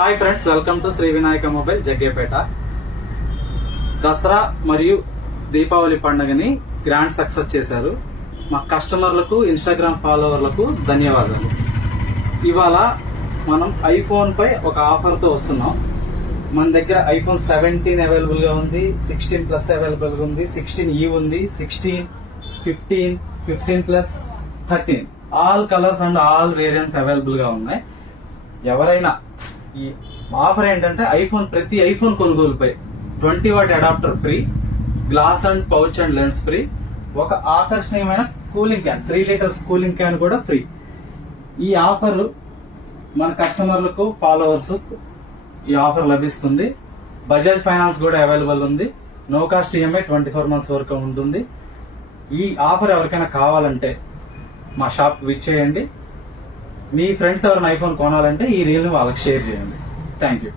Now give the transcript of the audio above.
Hi friends welcome to Shri Vinayaka mobile Jaggepeta. Dasara మరియు దీపావళి పండుగని grand success చేశారు. మా కస్టమర్లకు ఇన్స్టాగ్రామ్ ఫాలోవర్లకు ధన్యవాదాలు. ఇవాళ మనం ఐఫోన్ పై ఒక ఆఫర్తో వస్తున్నాం. మన దగ్గర ఐఫోన్ సెవెంటీన్ అవైలబుల్గా ఉంది సిక్స్టీన్ ప్లస్ అవైలబుల్గా ఉంది సిక్స్టీన్ ఈ ఉంది sixteen fifteen fifteen plus thirteen. All colours and all variants అవైలబుల్గా ఉన్నాయి. ఎవరైనా ఈ ఆఫర్ ఏంటంటే ఐఫోన్ ప్రతి ఐఫోన్ కొనుగోలుపై twenty watt adapter free glass and pouch and lens free ఒక ఆకర్షణీయమైన cooling can three litres cooling can కూడా ఫ్రీ. ఈ ఆఫర్ మన కస్టమర్లకు ఫాలోవర్స్ ఈ ఆఫర్ లభిస్తుంది. బజాజ్ ఫైనాన్స్ కూడా అవైలబుల్ ఉంది. No cost EMI twenty four months వరకు ఉంటుంది. ఈ ఆఫర్ ఎవరికైనా కావాలంటే మా షాప్ విచ్ చేయండి మీ ఫ్రెండ్స్ ఎవరైనా ఐఫోన్ కొనాలంటే ఈ రీల్ని వాళ్ళకి షేర్ చేయండి. Thank you